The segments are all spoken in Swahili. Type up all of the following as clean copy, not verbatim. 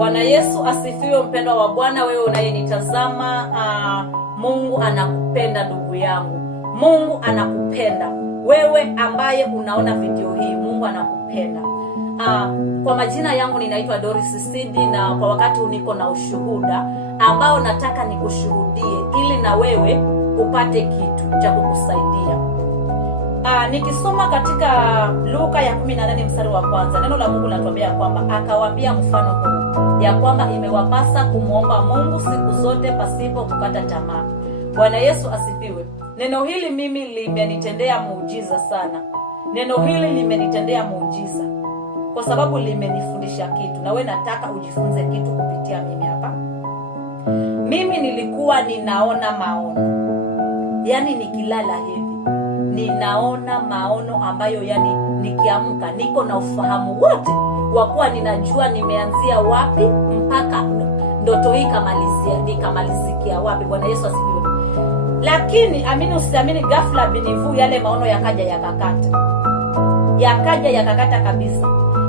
Bwana Yesu asifiwe. Mpendwa wa Bwana, wewe unayenitazama, Mungu anakupenda ndugu yangu. Mungu anakupenda. Wewe ambaye unaona video hii, Mungu anakupenda. Kwa majina yangu ninaitwa Doris Sidi, na kwa wakati niko na ushuhuda ambao nataka nikushuhudie ili na wewe upate kitu cha kukusaidia. Nikisoma katika Luka ya 18 mstari wa kwanza, neno la Mungu linatuambia kwamba akawaambia mfano huu ya kwamba imewapasa kumuomba Mungu siku zote pasipo kukata tamaa. Bwana Yesu asifiwe. Neno hili mimi limenitendea muujiza sana. Neno hili limenitendea muujiza kwa sababu limenifundisha kitu, na wewe nataka ujifunze kitu kupitia mimi hapa. Mimi nilikuwa ninaona maono. Yaani nikilala hivi ninaona maono ambayo yani nikiamka niko na ufahamu wote wa kuwa ninajua nimeanzia wapi mpaka ndoto hii nikamalizikia wapi. Bwana Yesu asifiwe. Lakini amini usiamini, ghafla binivu yale maono yakaja yakakata kabisa.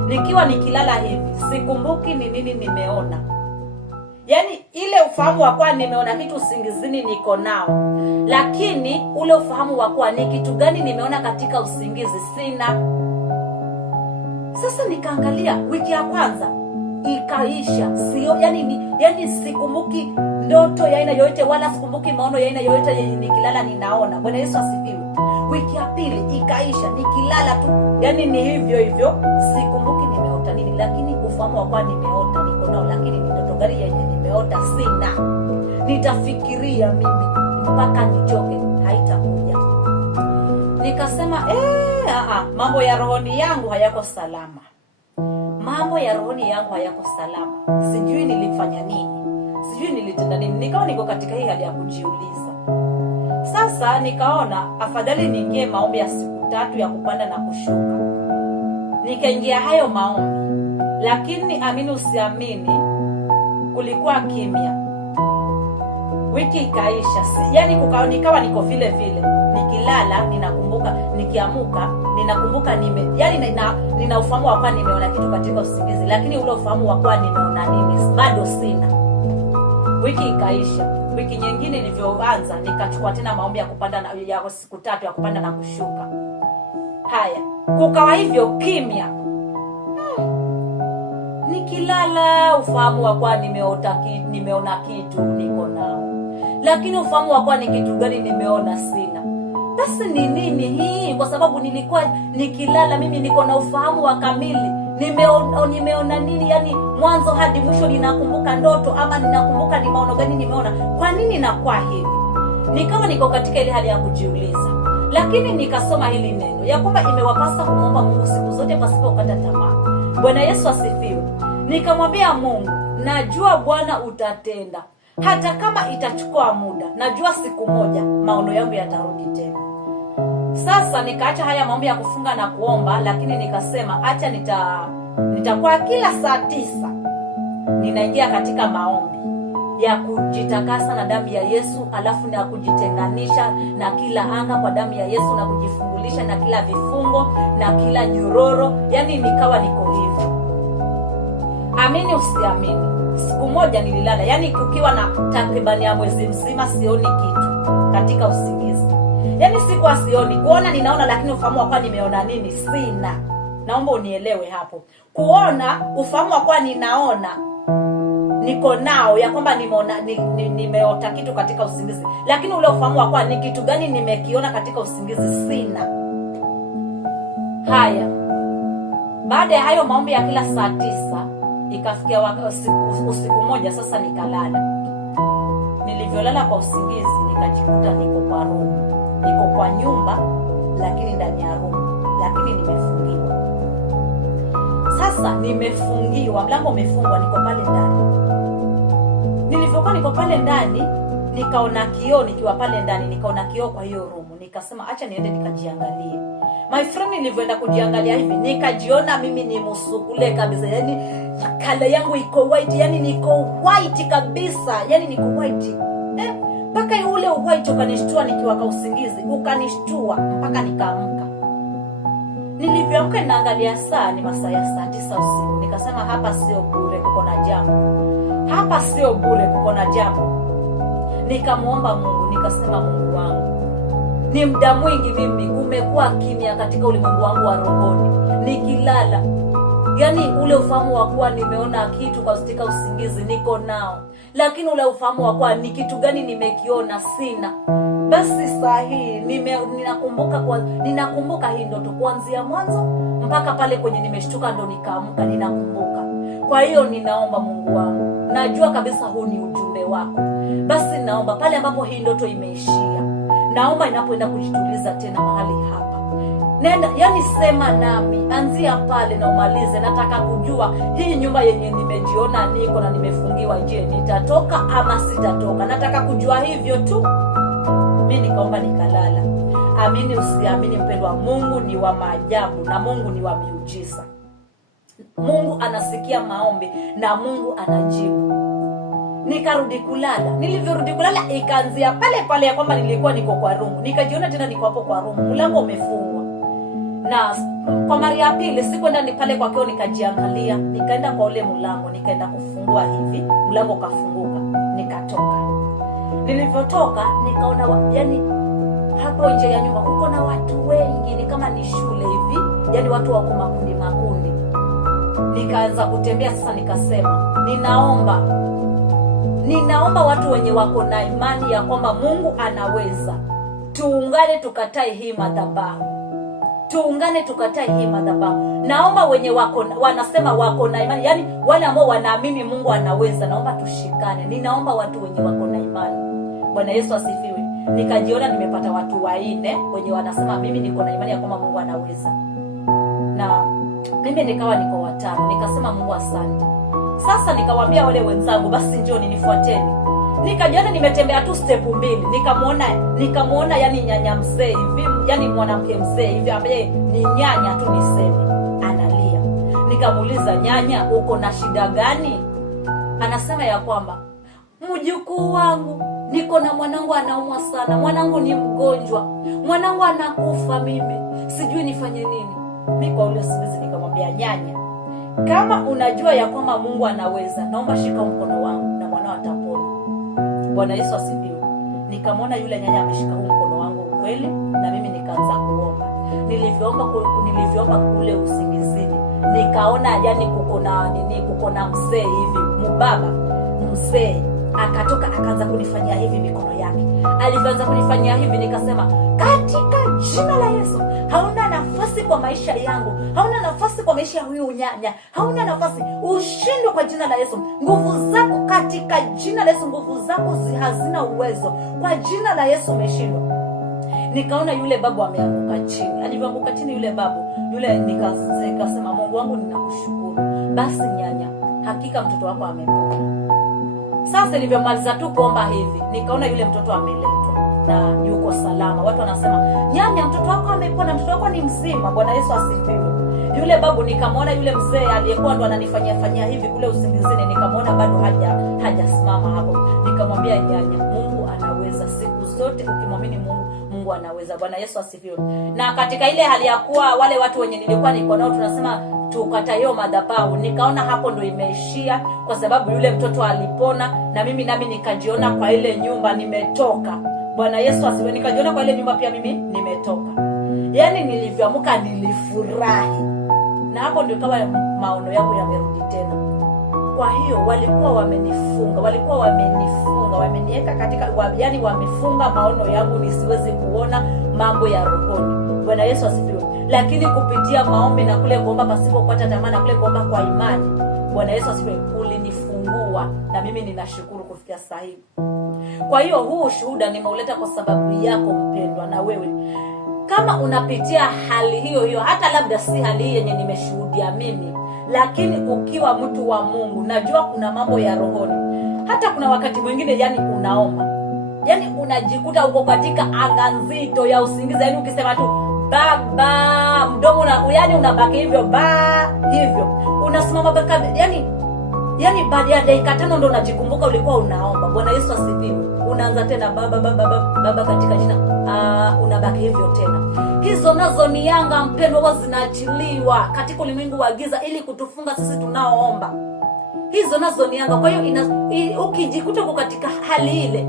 Nikiwa nikilala hivi sikumbuki ni nini nimeona. Yaani ile ufahamu wa kuwa nimeona kitu usingizini niko nao, lakini ule ufahamu wa kuwa ni kitu gani nimeona katika usingizi sina. Sasa nikaangalia wiki ya kwanza ikaisha, sio yani sikumbuki ndoto ya aina yoyote, wala sikumbuki maono ya aina yoyote yenye nikilala ninaona. Bwana Yesu asifiwe. Wiki ya pili ikaisha, nikilala tu yani ni hivyo hivyo, sikumbuki nimeota nini, lakini ufahamu wa kuwa nimeota niko nao, lakini ni ndoto gani yenye nimeota sina. Nitafikiria mimi mpaka nichoke, haitakuja. Nikasema mambo ya rohoni yangu hayako salama. Mambo ya rohoni yangu hayako salama. Sijui nilifanya nini, sijui nilitenda nini. Nikawa niko katika hii hali ya kujiuliza. Sasa nikaona afadhali niingie maombi ya siku 3 ya kupanda na kushuka. Nikaingia hayo maombi, lakini amini usiamini, kulikuwa kimya. Wiki ikaisha, nikawa niko vile vile. Nikilala ninakumbuka, nikiamuka ninakumbuka nina ufahamu wa kuwa nimeona kitu katika usingizi, lakini ule ufahamu wa kuwa nimeona nini bado sina. Wiki ikaisha. Wiki nyingine ilivyoanza, nikachukua tena maombi ya kupanda ya siku 3 ya kupanda na kushuka. Haya, kukawa hivyo kimya. Nikilala ufahamu wa kuwa nimeona kitu niko nao, lakini ufahamu wa kuwa ni kitu gani nimeona sina. Basi ni nini hii? Kwa sababu nilikuwa nikilala mimi niko na ufahamu wa kamili, nimeona nini, yani mwanzo hadi mwisho ninakumbuka ndoto, ama ninakumbuka ni maono gani nimeona. Kwa nini nakuwa hivi? Nikawa niko katika ile hali ya kujiuliza, lakini nikasoma hili neno ya kwamba imewapasa kumwomba Mungu siku zote pasipo kukata tamaa. Bwana Yesu asifiwe. Nikamwambia Mungu, najua Bwana utatenda, hata kama itachukua muda, najua siku moja maono yangu yatarudi tena. Sasa nikaacha haya maombi ya kufunga na kuomba, lakini nikasema acha nitakuwa kila saa 9 ninaingia katika maombi ya kujitakasa na damu ya Yesu, alafu na kujitenganisha na kila anga kwa damu ya Yesu, na kujifungulisha na kila vifungo na kila nyororo. Yani nikawa niko hivyo. Amini usiamini, siku moja nililala, yani kukiwa na takribani ya mwezi mzima sioni kitu katika usingizi. Yani sikuwa sioni, kuona ninaona, lakini ufahamu wa kuwa nimeona nini sina. Naomba unielewe hapo. Kuona ufahamu wa kuwa ninaona niko nao, ya kwamba nimeota kitu katika usingizi, lakini ule ufahamu wa kuwa ni kitu gani nimekiona katika usingizi sina. Haya, baada ya hayo maombi ya kila saa 9 ikafikia usiku moja sasa nikalala. Nilivyolala kwa usingizi nikajikuta niko kwa room. Niko kwa nyumba lakini ndani ya room, lakini nimefungiwa. Sasa nimefungiwa, mlango umefungwa, niko pale ndani. Nilivyokuwa niko pale ndani, nikaona kioo. Nikiwa pale ndani nikaona kioo kwa hiyo room. Nikasema acha niende nikajiangalie. My friend, nilivyoenda kujiangalia hivi nikajiona mimi ni musukule kabisa. Yani kala yangu iko white, yani niko white kabisa. Yani niko white. Mpaka ule white ukanishtua nikiwa kwa usingizi, ukanishtua mpaka nikaamka. Nilivyoamka naangalia saa, ni masaa ya saa 9 usiku. Nikasema hapa sio bure, kuko na jambo. Hapa sio bure, kuko na jambo. Nikamuomba Mungu, nikasema Mungu wangu, ni muda mwingi mimi kumekuwa kimya katika ulimwengu wangu wa rohoni. Nikilala, yani ule ufahamu wa kuwa nimeona kitu katika usingizi niko nao, lakini ule ufahamu wa kuwa ni kitu gani nimekiona sina. Basi saa hii ninakumbuka hii ndoto kuanzia mwanzo mpaka pale kwenye nimeshtuka ndo nikaamka, ninakumbuka. Kwa hiyo ninaomba Mungu wangu, najua kabisa huu ni ujumbe wako. Basi naomba pale ambapo hii ndoto imeishia, naomba inapoenda kujituliza tena mahali hapa, nenda, yani sema nami, anzia pale na umalize. Nataka kujua hii nyumba yenye nimejiona niko na nimefungiwa, je, nitatoka ama sitatoka? Nataka kujua hivyo tu. Mimi nikaomba nikalala. Amini usiamini mpendwa, Mungu ni wa maajabu na Mungu ni wa miujiza. Mungu anasikia maombi na Mungu anajibu. Nikarudi kulala. Nilivyorudi kulala ikaanzia pale pale ya kwamba nilikuwa niko kwa room. Nikajiona tena niko hapo kwa room, mlango umefungwa. Na kwa mara ya pili sikwenda ni pale kwa kio, nikajiangalia, nikaenda kwa ule mlango, nikaenda kufungua hivi, mlango kafunguka, nikatoka. Nilivyotoka nikaona yani hapo nje ya nyumba kuko na watu wengi, ni kama ni shule hivi, yani watu wako makundi makundi. Nikaanza kutembea sasa, nikasema ninaomba watu wenye wako na imani ya kwamba Mungu anaweza, tuungane tukatae hii madhabahu. Tuungane tukatae hii madhabahu. Naomba wenye wanasema wako na imani, yani wale ambao wanaamini Mungu anaweza, naomba tushikane. Ninaomba watu wenye wako na imani. Bwana Yesu asifiwe. Nikajiona nimepata watu 4 wenye wanasema mimi niko na imani ya kwamba Mungu anaweza. Na mimi nikawa niko 5. Nikasema Mungu asante. Sasa nikawaambia wale wenzangu, basi njoni nifuateni. Nikajiona nimetembea tu step 2, nikamuona yani nyanya mzee hivi, yani mwanamke mzee hivi ambaye ni nyanya tu niseme, analia. Nikamuuliza, nyanya, uko na shida gani? Anasema ya kwamba mjukuu wangu, niko na mwanangu anaumwa sana, mwanangu ni mgonjwa, mwanangu anakufa, mimi sijui nifanye nini. Mimi kwa ule siwezi, nikamwambia nyanya, kama unajua ya kwamba Mungu anaweza, naomba shika mkono wangu na mwanao atapona. Bwana Yesu asifiwe. Nikamwona yule nyanya ameshika mkono wangu kweli, na mimi nikaanza kuomba. Nilivyoomba kule usingizini, nikaona yani kuko na mzee hivi, mbaba mzee akatoka akaanza kunifanyia hivi mikono yake. Alianza kunifanyia hivi, nikasema katika jina la Yesu, hauna nafasi kwa maisha yangu, hauna nafasi kwa maisha ya huyu nyanya, hauna nafasi, ushindwe kwa jina la Yesu. Nguvu zako katika jina la Yesu, nguvu zako hazina uwezo, kwa jina la Yesu umeshindwa. Nikaona yule babu ameanguka chini. Alivyoanguka chini yule babu, nikasema Mungu wangu ninakushukuru. Basi nyanya, hakika mtoto wako amepona. Sasa nilivyomaliza tu kuomba hivi, nikaona yule mtoto ameletwa na yuko salama. Watu wanasema, nyanya, mtoto wako amepona, mtoto wako ni mzima. Bwana Yesu asifiwe. Yule babu nikamwona yule mzee aliyekuwa ndo ananifanyia hivi kule usingizini, nikamwona bado hajasimama hapo. Nikamwambia, nyanya, Mungu anaweza siku zote, ukimwamini Mungu anaweza. Bwana Yesu asifiwe. Na katika ile hali ya kuwa wale watu wenye nilikuwa niko nao tunasema tukata hiyo madhabahu, nikaona hapo ndo imeishia, kwa sababu yule mtoto alipona, na mimi nami nikajiona kwa ile nyumba nimetoka. Bwana Yesu asifiwe. Nikajiona kwa ile nyumba pia mimi nimetoka. Yani nilivyoamka nilifurahi. Na hapo ndio kama maono yangu yamerudi tena. Kwa hiyo walikuwa wamenifunga, wameniweka katika yani wamefunga maono yangu nisiwezi kuona mambo ya rohoni. Bwana Yesu asifiwe. Lakini kupitia maombi na kule kuomba pasipo kupata tamaa na kule kuomba kwa imani, Bwana Yesu asifiwe, ulinifungua, na mimi ninashukuru kufikia sasa hivi. Kwa hiyo huu ushuhuda nimeuleta kwa sababu yako mpendwa, na wewe kama unapitia hali hiyo, hata labda si hali hii yenye nimeshuhudia mimi, lakini ukiwa mtu wa Mungu, najua kuna mambo ya rohoni. Hata kuna wakati mwingine yani unaomba, yani unajikuta uko katika anga nzito ya usingizi, yani ukisema tu baba, mdomo yani unabaki hivyo hivyo, unasimama baka yani baada ya dakika 5 ndo unajikumbuka ulikuwa unaomba. Bwana Yesu asifiwe. Unaanza tena baba katika jina. unabaki hivyo tena. Hizo nazo ni anga mpendwa, huwa zinaachiliwa katika ulimwengu wa giza ili kutufunga sisi tunaoomba. Hizo nazo ni anga. Kwa hiyo ukijikuta uko katika hali ile,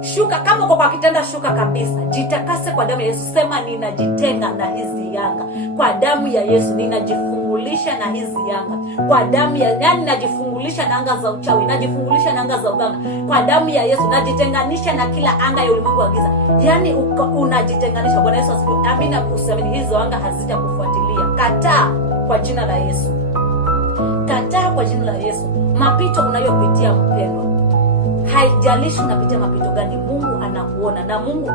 shuka. Kama uko kwa kitanda, shuka kabisa, jitakase kwa damu ya Yesu. Sema ninajitenga na hizi anga kwa damu ya Yesu. Ninajifungulisha na hizi anga kwa damu ya, yani najifungulisha na anga za uchawi, najifungulisha na anga za uganga kwa damu ya Yesu. Najitenganisha na kila anga ya ulimwengu wa giza. Yani unajitenganisha. Bwana Yesu asifiwe. Amina. Usiamini, hizo anga hazitakufuatilia. Kataa kwa jina la Yesu. Kataa kwa jina la Yesu. Mapito unayopitia mpendwa, haijalishi unapitia mapito gani, Mungu anakuona na Mungu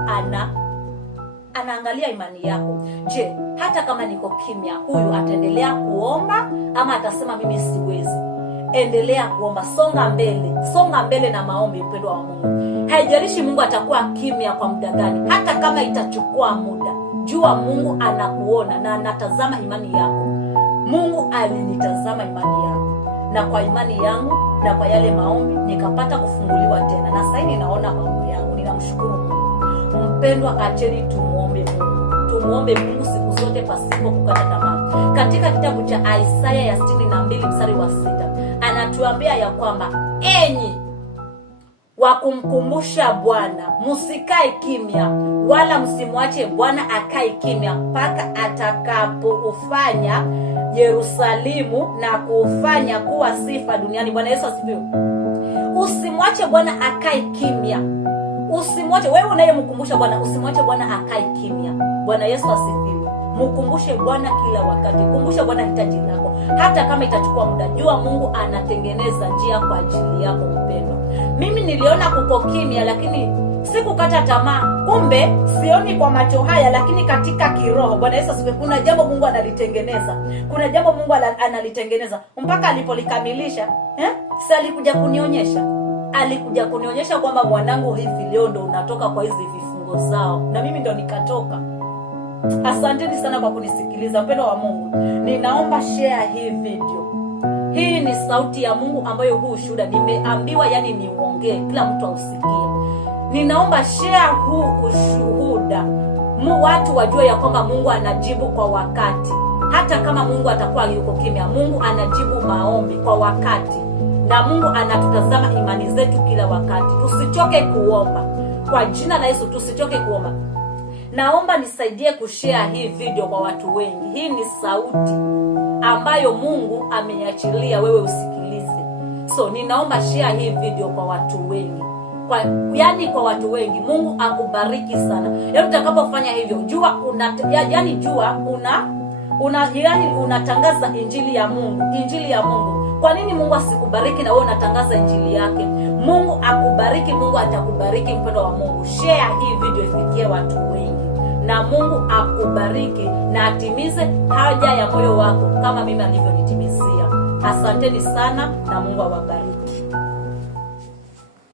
anaangalia imani yako. Je, hata kama niko kimya, huyu ataendelea kuomba ama atasema mimi siwezi? Endelea kuomba, songa mbele na maombi, mpendwa wa Mungu. Haijalishi Mungu atakuwa kimya kwa muda gani, hata kama itachukua muda, jua Mungu anakuona na anatazama imani yako. Mungu alinitazama imani yangu, na kwa imani yangu na kwa yale maombi nikapata kufunguliwa tena, na sasa ninaona maombi yangu. Ninamshukuru Mungu. Mpendwa, acheni tumuombe Mungu. Tumuombe Mungu siku zote pasipo kukata tamaa. Katika kitabu cha Isaya ya 62 mstari wa 6 anatuambia ya kwamba, enyi wa kumkumbusha Bwana, msikae kimya, wala msimwache Bwana akae kimya mpaka atakapoufanya Yerusalemu na kuufanya kuwa sifa duniani. Bwana Yesu asifiwe. Usimwache Bwana akae kimya. Usimwache wewe unayemkumbusha Bwana, usimwache Bwana akae kimya. Bwana Yesu asifiwe. Mkumbushe Bwana kila wakati. Kumbusha Bwana hitaji lako. Hata kama itachukua muda, jua Mungu anatengeneza njia kwa ajili yako mpendwa. Mimi niliona kuko kimya, lakini sikukata tamaa. Kumbe sioni kwa macho haya, lakini katika kiroho. Bwana Yesu asifiwe. Kuna jambo Mungu analitengeneza. Kuna jambo Mungu analitengeneza mpaka alipolikamilisha, si alikuja kunionyesha. Alikuja kunionyesha kwamba mwanangu, hivi leo ndo unatoka kwa hizi vifungo zao, na mimi ndo nikatoka. Asanteni sana kwa kunisikiliza mpendwa wa Mungu. Ninaomba share hii video. Hii ni sauti ya Mungu ambayo huu ushuhuda nimeambiwa, yani niuongee kila mtu ausikie. Ninaomba share huu ushuhuda, watu wajue ya kwamba Mungu anajibu kwa wakati. Hata kama Mungu atakuwa yuko kimya, Mungu anajibu maombi kwa wakati, na Mungu anatutazama imani zetu kila wakati. Tusichoke kuomba. Kwa jina la Yesu tusichoke kuomba. Naomba nisaidie kushare hii video kwa watu wengi. Hii ni sauti ambayo Mungu ameiachilia wewe usikilize. So ninaomba share hii video kwa watu wengi. Kwa watu wengi. Mungu akubariki sana. Yaani utakapofanya hivyo, jua unatangaza injili ya Mungu, injili ya Mungu. Kwa nini Mungu asikubariki na wewe unatangaza injili yake? Mungu akubariki, Mungu atakubariki mpendwa wa Mungu. Share hii video ifikie watu wengi, na Mungu akubariki na atimize haja ya moyo wako kama mimi alivyonitimizia. Asanteni sana na Mungu awabariki.